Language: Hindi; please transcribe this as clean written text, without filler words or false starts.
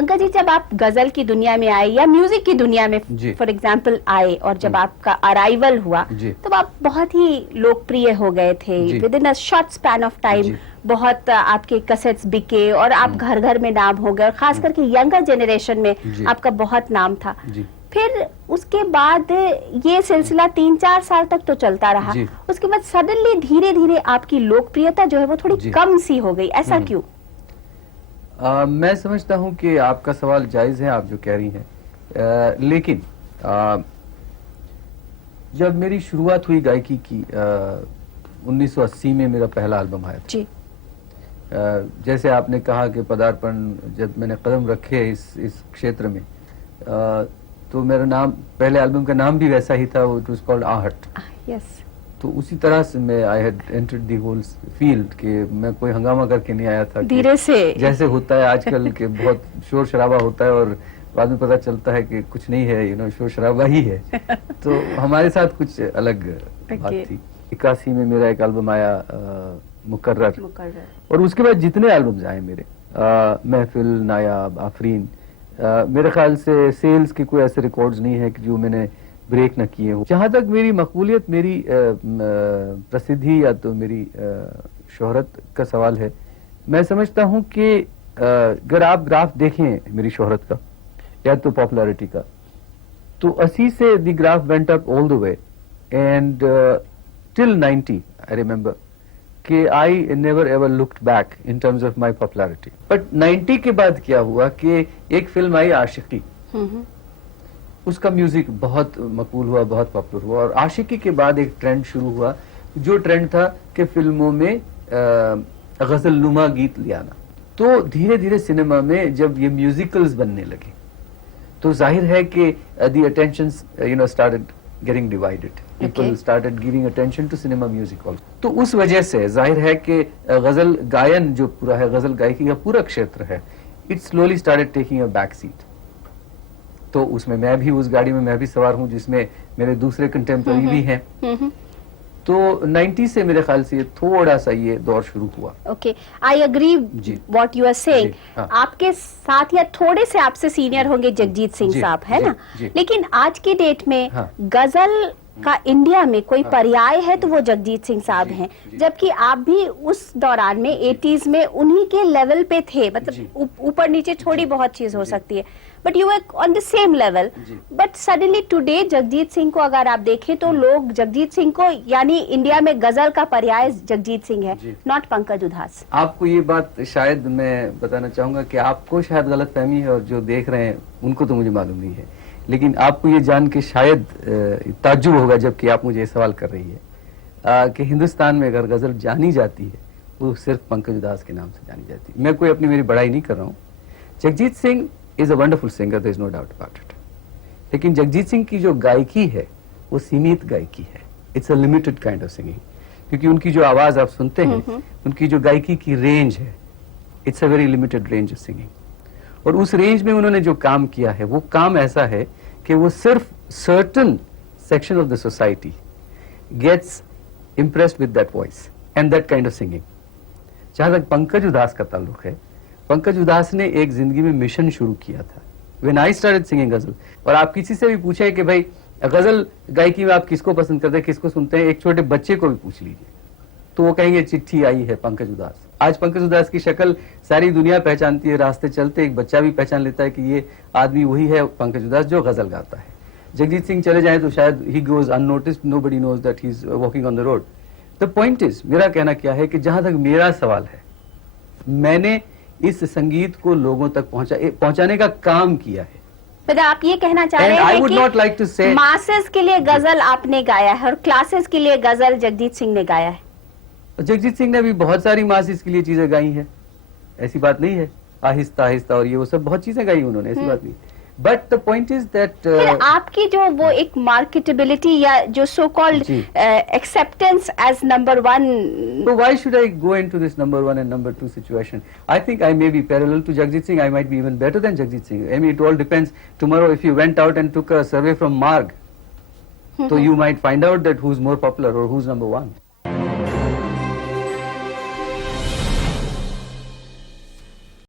पंकज जी, जब आप गजल की दुनिया में आए या म्यूजिक की दुनिया में फॉर एग्जांपल आए और जब आपका अराइवल हुआ तो आप बहुत ही लोकप्रिय हो गए थे with in a short span of time. बहुत आपके कैसेट्स बिके और आप घर घर में नाम हो गए और खास करके यंगर जनरेशन में आपका बहुत नाम था। फिर उसके बाद ये सिलसिला 3-4 साल तक तो चलता रहा, उसके बाद सडनली धीरे धीरे आपकी लोकप्रियता जो है वो थोड़ी कम सी हो गई, ऐसा क्यों? मैं समझता हूं कि आपका सवाल जायज है, आप जो कह रही हैं, लेकिन जब मेरी शुरुआत हुई गायकी की 1980 में मेरा पहला एल्बम आया था। जैसे आपने कहा कि पदार्पण जब मैंने कदम रखे इस क्षेत्र में, तो मेरा नाम, पहले एल्बम का नाम भी वैसा ही था, it was called Aahat. Yes. तो उसी तरह से मैं I had entered the whole field कि मैं कोई हंगामा करके नहीं आया था, धीरे से जैसे होता है आजकल के बहुत शोर शराबा होता है और बाद में पता चलता है कि कुछ नहीं है, शोर शराबा ही है। तो हमारे साथ कुछ अलग बात थी। 81 में मेरा एक एल्बम आया मुकर्रर, और उसके बाद जितने एल्बम्स आए मेरे, महफिल, नायाब, आफरीन, मेरे ख्याल से सेल्स के कोई ऐसे रिकॉर्ड्स नहीं है कि जो मैंने ब्रेक न किए हो। जहां तक मेरी मकबूलियत, मेरी प्रसिद्धि या तो मेरी शोहरत का सवाल है, मैं समझता हूं कि अगर आप ग्राफ देखें मेरी शोहरत का या तो पॉपुलैरिटी का, तो 80 से the graph went up all the way and till 90 I remember कि I never ever looked back in terms of my popularity. But 90 के बाद क्या हुआ कि एक फिल्म आई आशिकी, उसका म्यूजिक बहुत मकबूल हुआ, बहुत पॉपुलर हुआ, और आशिकी के बाद एक ट्रेंड शुरू हुआ, जो ट्रेंड था कि फिल्मों में गजल नुमा गीत ले आना। तो धीरे धीरे सिनेमा में जब ये म्यूजिकल्स बनने लगे तो जाहिर है कि the attention started getting divided, people started giving attention to cinema music also. तो उस वजह से जाहिर है कि गजल गायन जो पूरा है, गजल गायकी का पूरा क्षेत्र है, it slowly started taking a back seat. तो उसमें मैं भी, उस गाड़ी में मैं भी सवार हूं जिसमें मेरे दूसरे कंटेम्पररी भी हैं। तो 90 से मेरे ख्याल से थोड़ा सा ये दौर शुरू हुआ। Okay, I agree what you are saying. आपके साथ या थोड़े से आपसे सीनियर होंगे जगजीत सिंह साहब, है ना? लेकिन आज की डेट में गजल का इंडिया में कोई पर्याय है तो वो जगजीत सिंह साहब हैं, जबकि आप भी उस दौरान में 80s में उन्हीं के लेवल पे थे। मतलब ऊपर नीचे थोड़ी बहुत चीज हो सकती है, but you were on the same level. But suddenly today Jagjit Singh को अगर आप देखें तो लोग जगजीत सिंह को, यानी इंडिया में गजल का पर्याय जगजीत सिंह है, नॉट पंकज उधास। आपको ये बात शायद मैं बताना चाहूंगा कि आपको शायद गलत फहमी है, और जो देख रहे हैं उनको तो मुझे मालूम नहीं है, लेकिन आपको ये जान के शायद ताज्जुब होगा जबकि आप मुझे ये सवाल कर रही है कि हिंदुस्तान में अगर गजल जानी जाती है वो सिर्फ पंकज उधास के नाम से जानी जाती है। मैं कोई अपनी मेरी बड़ाई नहीं कर रहा हूँ। Jagjit Singh is a wonderful singer, there is no doubt about it, लेकिन जगजीत सिंह की जो गायकी है वो सीमित गायकी है, it's a limited kind of singing, क्योंकि उनकी जो आवाज आप सुनते हैं, उनकी जो गायकी की रेंज है, it's a very limited range of singing. और उस रेंज में उन्होंने जो काम किया है वो काम ऐसा है कि वो सिर्फ certain section of the society gets impressed with that voice and that kind of singing. जहां तक पंकज उधास का ताल्लुक है, पंकज उधास ने एक जिंदगी में मिशन शुरू किया था व्हेन आई स्टार्टेड सिंगिंग गजल। और आप किसी से भी पूछे कि भाई गजल गायकी में आप किसको पसंद करते हैं, किसको सुनते हैं, एक छोटे बच्चे को भी पूछ लीजिए तो वो कहेंगे चिट्ठी आई है पंकज उधास। आज पंकज उधास की शक्ल सारी दुनिया पहचानती है, रास्ते चलते एक बच्चा भी पहचान लेता है कि ये आदमी वही है पंकज उधास जो गजल गाता है। जगजीत सिंह चले जाए तो शायद he goes unnoticed, nobody knows that he is walking on the road. The point is, मेरा कहना क्या है कि जहां तक मेरा सवाल है, मैंने इस संगीत को लोगों तक पहुंचाने का काम किया है। आप ये कहना चाह रहे हैं कि मासेस के लिए गजल आपने गाया है और क्लासेस के लिए गजल जगजीत सिंह ने गाया है। जगजीत सिंह ने भी बहुत सारी मासेस के लिए चीजें गाई हैं, ऐसी बात नहीं है, आहिस्ता आहिस्ता और ये वो सब बहुत चीजें गाई उन्होंने, ऐसी बात नहीं। But the point is that आपकी जो वो एक मार्केटेबिलिटी या जो so called acceptance as number 1, so why should I go into this number 1 and number 2 situation? I think I may be parallel to Jagjit Singh, I might be even better than Jagjit Singh. I mean, it all depends. Tomorrow if you went out and took a survey from Marg, so you might find out that who's more popular or who's number 1.